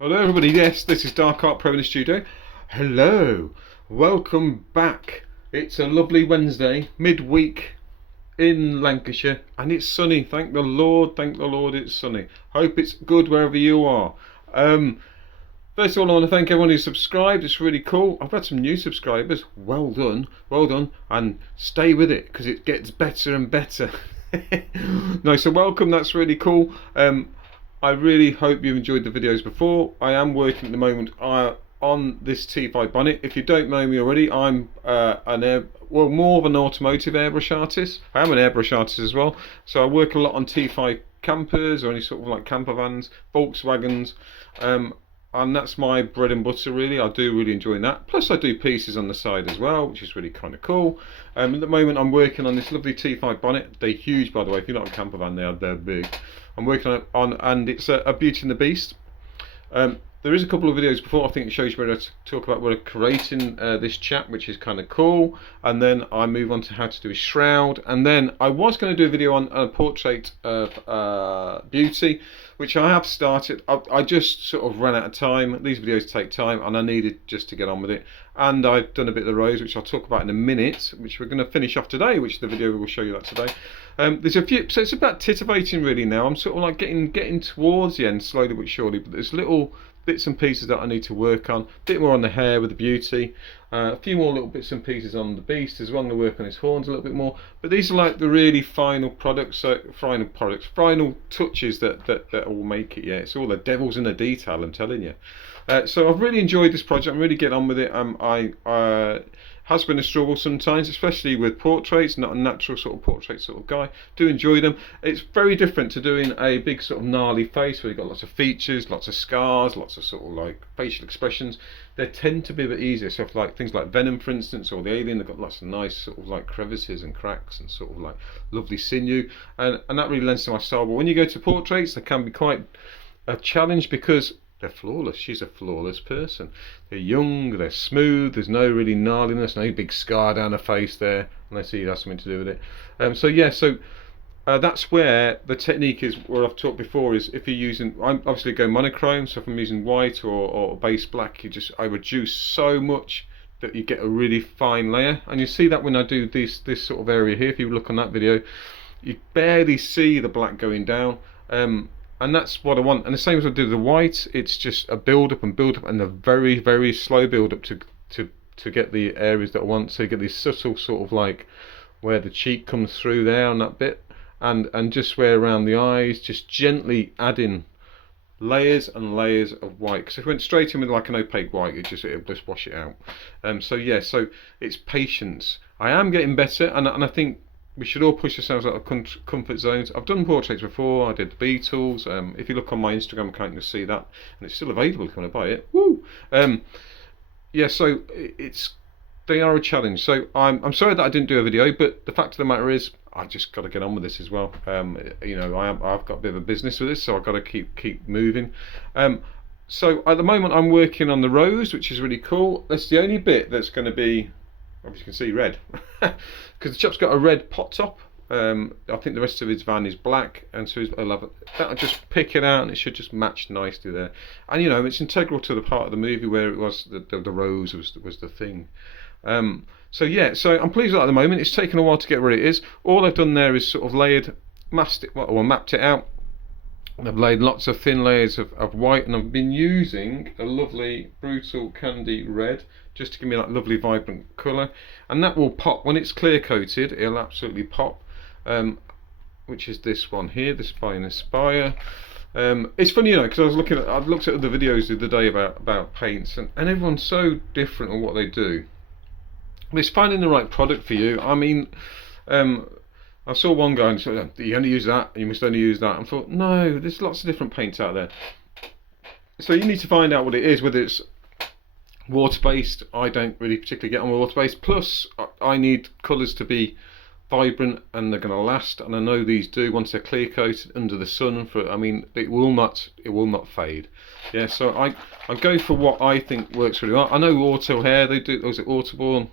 Hello everybody, yes, this is Dark Art Pro in the studio. Hello, welcome back. It's a lovely Wednesday, midweek in Lancashire, and it's sunny. Thank the Lord it's sunny. Hope it's good wherever you are. First of all, I want to thank everyone who subscribed. It's really cool. I've had some new subscribers. Well done, and stay with it because it gets better and better. No, so welcome, that's really cool. I really hope you've enjoyed the videos before. I am working at the moment on this T5 bonnet. If you don't know me already, I'm more of an automotive airbrush artist. I am an airbrush artist as well. So I work a lot on T5 campers or any sort of like camper vans, Volkswagens, and that's my bread and butter really. I do really enjoy that. Plus I do pieces on the side as well, which is really kind of cool. At the moment I'm working on this lovely T5 bonnet. They're huge, by the way. If you're not a camper van, they're big. I'm working on and it's a Beauty and the Beast. There is a couple of videos before, I think it shows you where to talk about where creating this chap, which is kind of cool, and then I move on to how to do a shroud, and then I was going to do a video on a portrait of Beauty, which I have started. I just sort of ran out of time. These videos take time and I needed just to get on with it, and I've done a bit of the Rose, which I'll talk about in a minute, which we're going to finish off today, which the video will show you that today. There's a few, so it's about titivating really now. I'm sort of like getting towards the end slowly but surely, but there's little bits and pieces that I need to work on. A bit more on the hair with the Beauty, a few more little bits and pieces on the Beast as well. I'm going to work on his horns a little bit more, but these are like the really final products, final touches that will make it. Yeah, it's all the devil's in the detail, I'm telling you. So I've really enjoyed this project. I'm really getting on with it. Has been a struggle sometimes, especially with portraits. Not a natural sort of portrait sort of guy. Do enjoy them. It's very different to doing a big sort of gnarly face where you've got lots of features, lots of scars, lots of sort of like facial expressions. They tend to be a bit easier. So if like things like Venom, for instance, or the Alien, they've got lots of nice sort of like crevices and cracks and sort of like lovely sinew, and that really lends to my style. But when you go to portraits, they can be quite a challenge because they're flawless. She's a flawless person. They're young, they're smooth, there's no really gnarliness, no big scar down her face there, unless it has something to do with it. That's where the technique is, where I've talked before, is if you're using, I'm obviously go monochrome, so if I'm using white or base black, I reduce so much that you get a really fine layer. And you see that when I do this sort of area here, if you look on that video, you barely see the black going down. And that's what I want. And the same as I do the white, it's just a build up and a very, very slow build up to get the areas that I want. So you get these subtle sort of like where the cheek comes through there on that bit, and just where around the eyes, just gently adding layers and layers of white. Because if I went straight in with like an opaque white, it'll just wash it out. So it's patience. I am getting better, and I think we should all push ourselves out of comfort zones. I've done portraits before. I did the Beatles. If you look on my Instagram account, you'll see that, and it's still available if you want to buy it. Woo! So they are a challenge. So I'm sorry that I didn't do a video, but the fact of the matter is, I just got to get on with this as well. I've got a bit of a business with this, so I've got to keep moving. So at the moment, I'm working on the Rose, which is really cool. That's the only bit that's going to be, as you can see, red, because the chap's got a red pot top. I think the rest of his van is black, and so I'll just pick it out and it should just match nicely there. And it's integral to the part of the movie where it was the Rose was the thing. So I'm pleased with that at the moment. It's taken a while to get where it is. All I've done there is sort of mapped it out. I've laid lots of thin layers of white, and I've been using a lovely brutal candy red just to give me that lovely vibrant colour, and that will pop when it's clear coated. It'll absolutely pop, which is this one here, this by Inspire. It's funny, because I looked at other videos the other day about paints, and everyone's so different on what they do. But it's finding the right product for you. I mean, I saw one guy and said, you only use that, you must only use that. I thought, no, there's lots of different paints out there. So you need to find out what it is, whether it's water-based. I don't really particularly get on with water-based. Plus, I need colours to be vibrant and they're going to last. And I know these do once they're clear-coated under the sun. It will not fade. Yeah, so I go for what I think works really well. I know Auto Hair, they do. Was it Autoborn?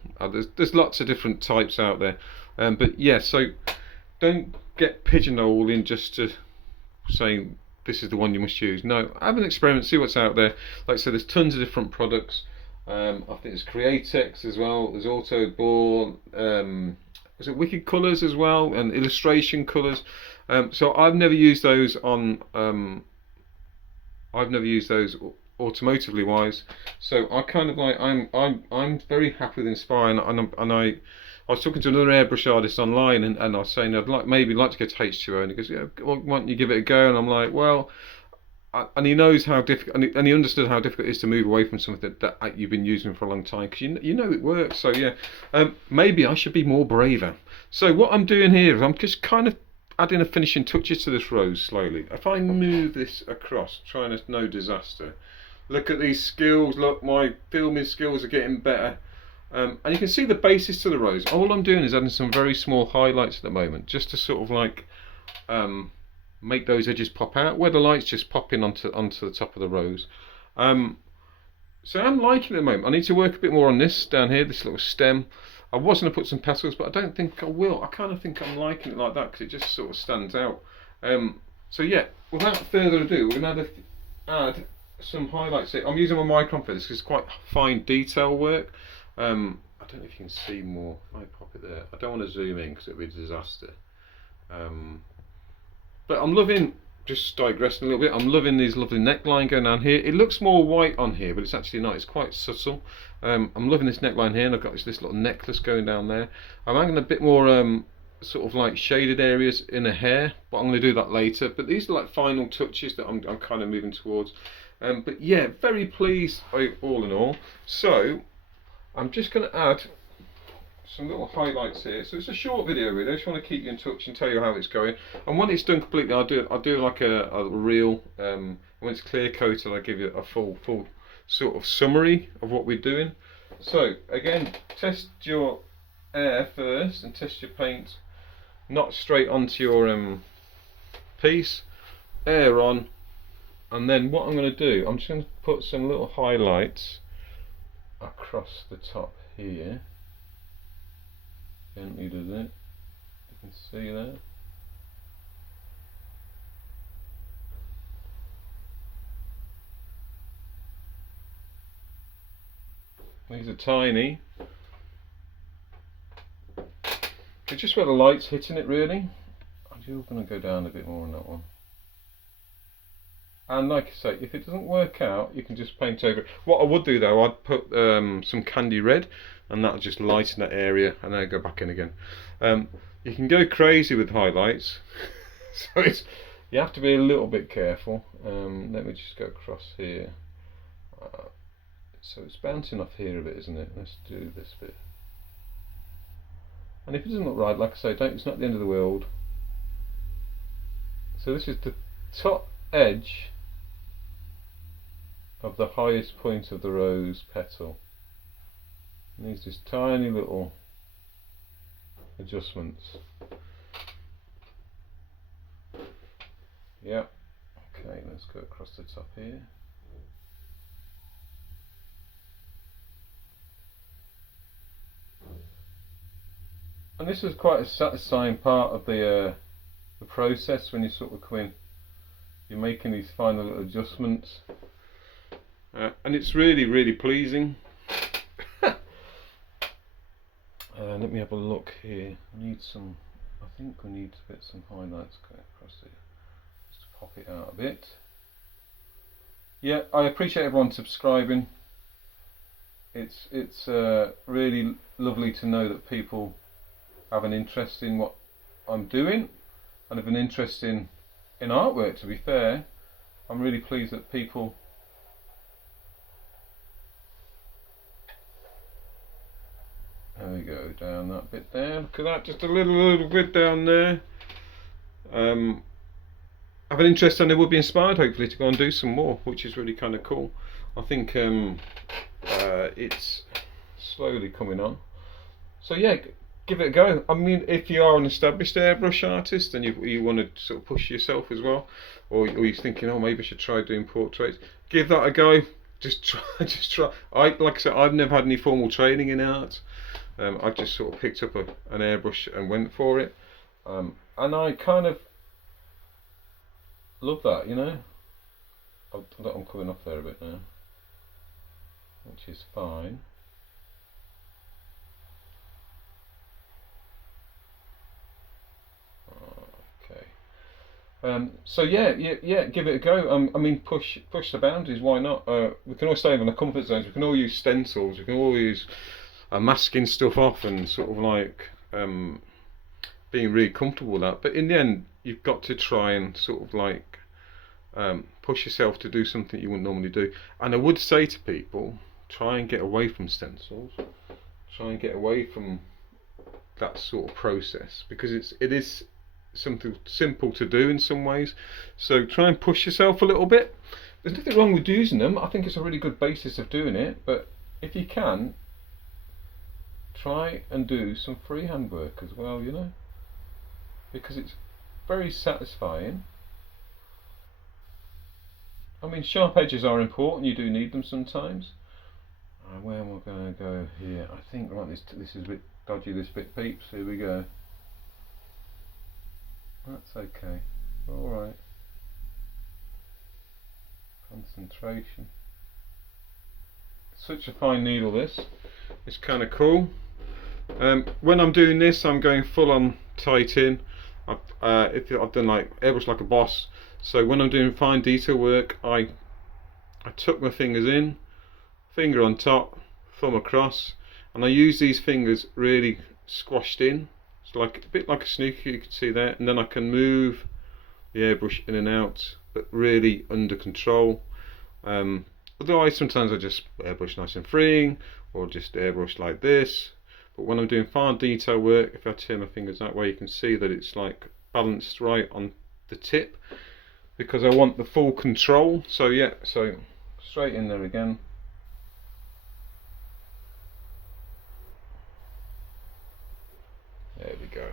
There's lots of different types out there. But yeah, so don't get pigeonholed in just to saying this is the one you must use. No, have an experiment, see what's out there. Like I said, there's tons of different products. I think there's Createx as well. There's Auto Ball. Was it Wicked Colours as well, and Illustration Colours. So I've never used those on. I've never used those automotively wise. So I kind of like I'm very happy with Inspire, and I was talking to another airbrush artist online, and I was saying I'd maybe like to go to H2O, and he goes, yeah, why don't you give it a go? And I'm like, well, and he knows how difficult, and he understood how difficult it is to move away from something that you've been using for a long time, because you know it works. So yeah, maybe I should be more braver. So what I'm doing here is I'm just kind of adding a finishing touches to this rose slowly. If I move this across, trying to no disaster. Look at these skills. Look, my filming skills are getting better. And you can see the basis to the rose. All I'm doing is adding some very small highlights at the moment, just to sort of like make those edges pop out, where the light's just popping onto the top of the rose. So I'm liking it at the moment. I need to work a bit more on this down here, this little stem. I was going to put some petals, but I don't think I will. I kind of think I'm liking it like that because it just sort of stands out. So yeah, without further ado, we're going to add some highlights here. I'm using my micron for this because it's quite fine detail work. I don't know if you can see more. If I pop it there, I don't want to zoom in because it would be a disaster. But I'm loving, just digressing a little bit, I'm loving these lovely neckline going down here. It looks more white on here, but it's actually not. It's quite subtle. I'm loving this neckline here, and I've got this little necklace going down there. I'm adding a bit more sort of like shaded areas in the hair, but I'm going to do that later. But these are like final touches that I'm kind of moving towards. But yeah, very pleased all in all. So I'm just going to add some little highlights here. So it's a short video really. I just want to keep you in touch and tell you how it's going. And when it's done completely, I'll do like a reel. When it's clear coated, I'll give you a full sort of summary of what we're doing. So again, test your air first and test your paint not straight onto your piece. Air on, and then what I'm going to do, I'm just going to put some little highlights across the top here. Gently does it. You can see that. These are tiny. It's just where the light's hitting it really. I'm just going to go down a bit more on that one. And like I say, if it doesn't work out, you can just paint over it. What I would do though, I'd put some candy red, and that'll just lighten that area, and then go back in again. You can go crazy with highlights, so you have to be a little bit careful. Let me just go across here. So it's bouncing off here a bit, isn't it? Let's do this bit. And if it doesn't look right, like I say, it's not the end of the world. So this is the top edge of the highest point of the rose petal. And these just tiny little adjustments. Yeah. Okay, let's go across the top here. And this is quite a satisfying part of the process when you sort of come in. You're making these final little adjustments, and it's really pleasing. Let me have a look here. I think we need to get some highlights going across here, just to pop it out a bit. Yeah, I appreciate everyone subscribing. It's really lovely to know that people have an interest in what I'm doing, and have an interest in artwork. To be fair, I'm really pleased that people there we go, down that bit there. Look at that, just a little bit down there. Have an interest, and they will be inspired hopefully to go and do some more, which is really kind of cool. I think it's slowly coming on. So yeah, give it a go. I mean, if you are an established airbrush artist and you want to sort of push yourself as well, or you're thinking, oh, maybe I should try doing portraits, give that a go. Just try. Like I said, I've never had any formal training in art. I've just sort of picked up an airbrush and went for it. And I kind of Love that, you know. I'm coming off there a bit now, which is fine. Okay. So yeah, give it a go. I mean, push the boundaries. Why not? We can all stay in the comfort zones. We can all use stencils. We can all use masking stuff off and sort of like being really comfortable with that. But in the end, you've got to try and sort of like push yourself to do something you wouldn't normally do. And I would say to people, try and get away from stencils. Try and get away from that sort of process, because it is something simple to do in some ways. So try and push yourself a little bit. There's nothing wrong with using them. I think it's a really good basis of doing it. But if you can, try and do some freehand work as well, you know, because it's very satisfying. I mean, sharp edges are important. You do need them sometimes. Where am I going to go here? I think, right, this is a bit dodgy, this bit, peeps. Here we go. That's okay. Alright. Concentration. Such a fine needle, this. It's kind of cool. When I'm doing this, I'm going full on tight in. I've done like airbrush like a boss. So when I'm doing fine detail work, I tuck my fingers in, finger on top, thumb across, and I use these fingers really squashed in. It's like a bit like a snooker, you can see there, and then I can move the airbrush in and out, but really under control. Otherwise, sometimes I just airbrush nice and freeing, or just airbrush like this. But when I'm doing fine detail work, if I turn my fingers that way, you can see that it's like balanced right on the tip, because I want the full control. So yeah, so straight in there again. There we go.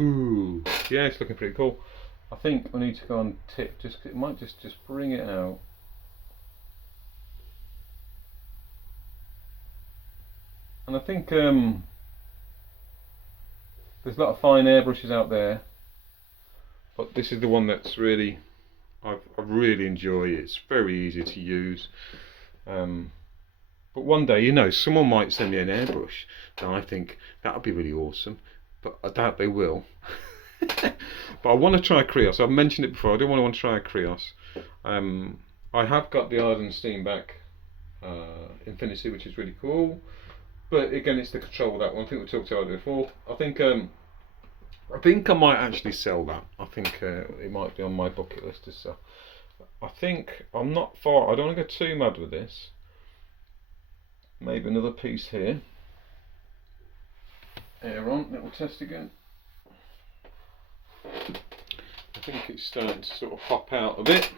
Ooh, yeah, it's looking pretty cool. I think I need to go on tip. It might just bring it out. And I think there's a lot of fine airbrushes out there, but this is the one that's really I really enjoy. It's very easy to use. But one day, you know, someone might send me an airbrush, and I think that would be really awesome. But I doubt they will. But I want to try Krios. I've mentioned it before. I do want to try Krios. I have got the Arden Steenbeck Infinity, which is really cool. But again, it's the control of that one. I think we talked about it before. I think I might actually sell that. I think it might be on my bucket list to sell. I think I'm not far. I don't want to go too mad with this. Maybe another piece here. Air on, little test again. I think it's starting to sort of pop out a bit,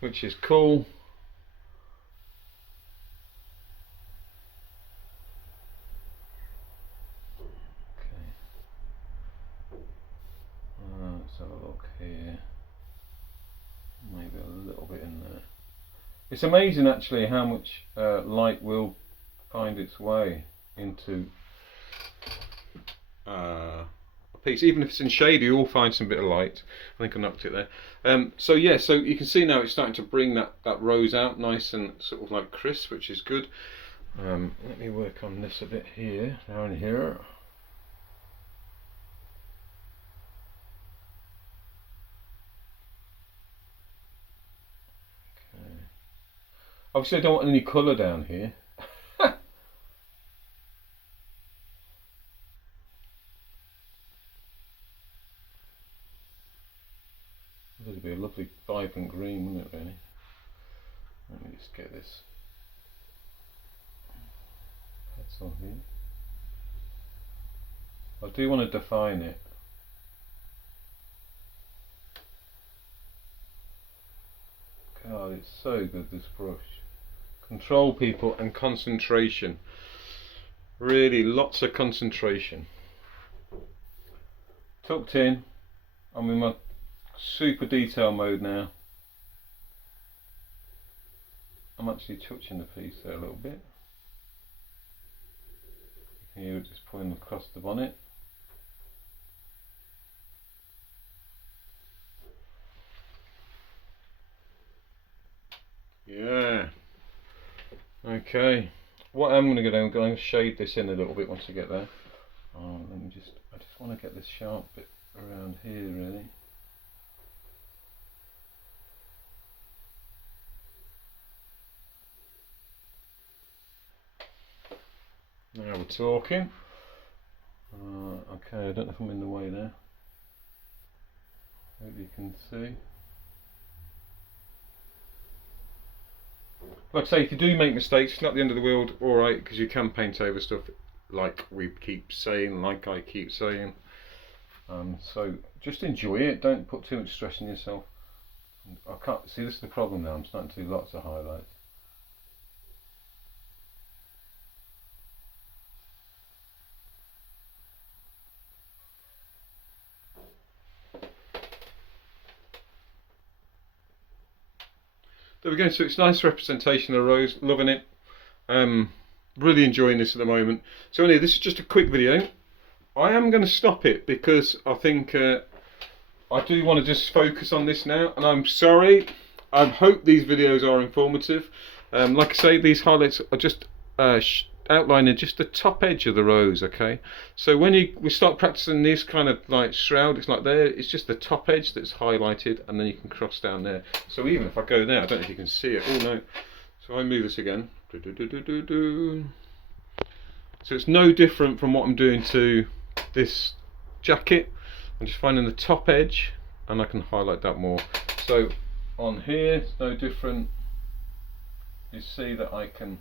which is cool. Okay. Let's have a look here. Maybe a little bit in there. It's amazing actually how much light will find its way into a piece. Even if it's in shade, you'll find some bit of light. I think I knocked it there. So yeah, so you can see now it's starting to bring that rose out nice and sort of like crisp, which is good. Let me work on this a bit here, down here. Okay. Obviously I don't want any colour down here. It'd be a lovely vibrant green, wouldn't it really? Let me just get this petal here. I do want to define it. God, it's so good, this brush. Control, people, and concentration. Really, lots of concentration. Tucked in. I'm in my super detail mode now. I'm actually touching the piece there a little bit. You can hear it just pulling across the bonnet. Okay, what I'm going to do, I'm going to shade this in a little bit once I get there. Let me just, I just want to get this sharp bit around here really. Now we're talking. Okay, I don't know if I'm in the way there. Hope you can see. Like I say, if you do make mistakes, it's not the end of the world, alright, because you can paint over stuff like we keep saying, like I keep saying. So just enjoy it, don't put too much stress on yourself. I can't see, this is the problem now, I'm starting to do lots of highlights. There we go, so it's a nice representation of Rose, loving it. Really enjoying this at the moment. So anyway, this is just a quick video. I am going to stop it because I think I do want to just focus on this now, and I'm sorry. I hope these videos are informative. Like I say, these highlights are just outlining just the top edge of the rose, okay? So when we start practicing this kind of like shroud, it's like there, it's just the top edge that's highlighted, and then you can cross down there. So even if I go there, I don't know if you can see it. Oh no. So I move this again. So it's no different from what I'm doing to this jacket. I'm just finding the top edge and I can highlight that more. So on here it's no different. You see that I can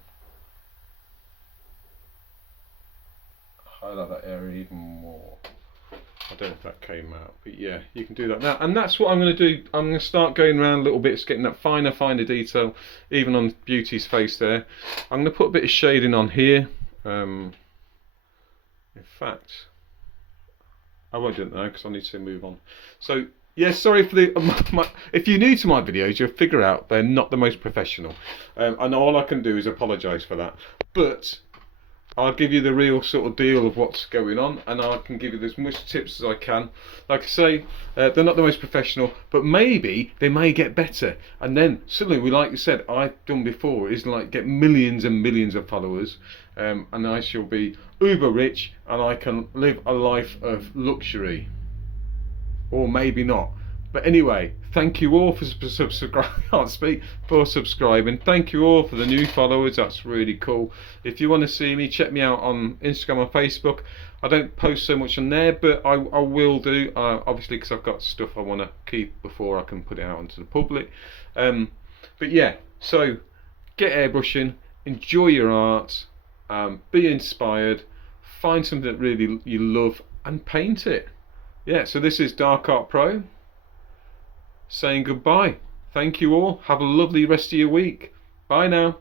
highlight that area even more. I don't know if that came out, but yeah, you can do that now. And that's what I'm going to do. I'm going to start going around little bits, getting that finer detail, even on Beauty's face there. I'm going to put a bit of shading on here. In fact, I won't do it now because I need to move on. So yeah, sorry for the if you're new to my videos, you'll figure out they're not the most professional, and all I can do is apologise for that. But I'll give you the real sort of deal of what's going on, and I can give you as much tips as I can. Like I say, they're not the most professional, but maybe they may get better. And then suddenly, like you said, I've done before, is like get millions and millions of followers, and I shall be uber rich, and I can live a life of luxury. Or maybe not. But anyway, thank you all for subscribing. I can't speak, for subscribing. Thank you all for the new followers. That's really cool. If you want to see me, check me out on Instagram and Facebook. I don't post so much on there, but I will do. Obviously, because I've got stuff I want to keep before I can put it out into the public. But yeah, so get airbrushing, enjoy your art, be inspired, find something that really you love, and paint it. Yeah. So this is Dark Art Pro saying goodbye. Thank you all. Have a lovely rest of your week. Bye now.